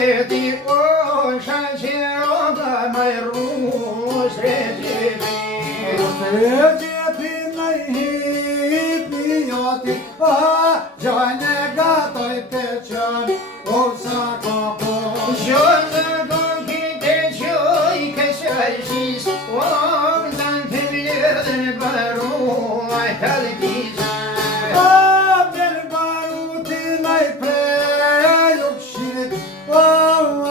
redi o shaqeroga mai rus redi Joti, gjane gatoj të qën, o sa koko. Gjone koki të qoj kësajshis, o zan të vlerën baru a halkisa. Bel baru ti naj prej u këshinit, o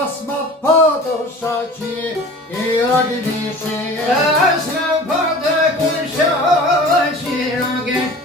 asmat pato shaqi i ragdishit. Asma pato kun shaqi ragdishit.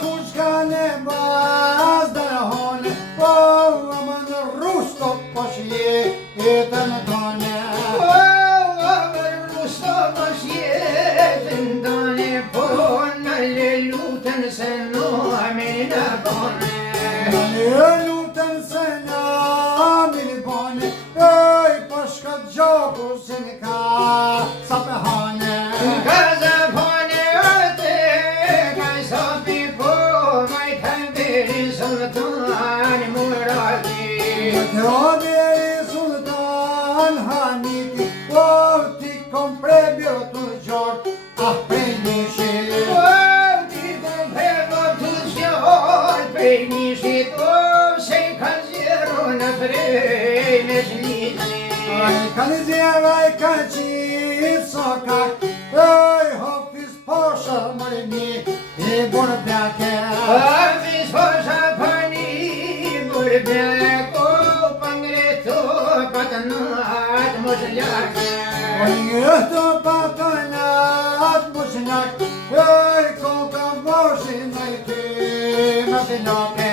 Pushka ne bazdahone, po amën rusto po shje të në tone. Po amën rusto po shje të në tone, po në le lutën se në amin në bone. Në le lutën se në amin bone, oj po shka gjoku se në ka sa për hane. Ka sa hane ate, ka sa Sultan Muradi Roberi Sultan Haniti o ti kompre biro të gjort a prej nishit o ti kompre biro të gjort prej nishit o se kanë zero në prej me shnishit ai kanë zero ai kanë qitë sokak oj hofis posha mërini i burë bjake hofis posha Beko pangreto patanat moshlak Pangreto patanat moshlak Ej koka moshin najti ma binoke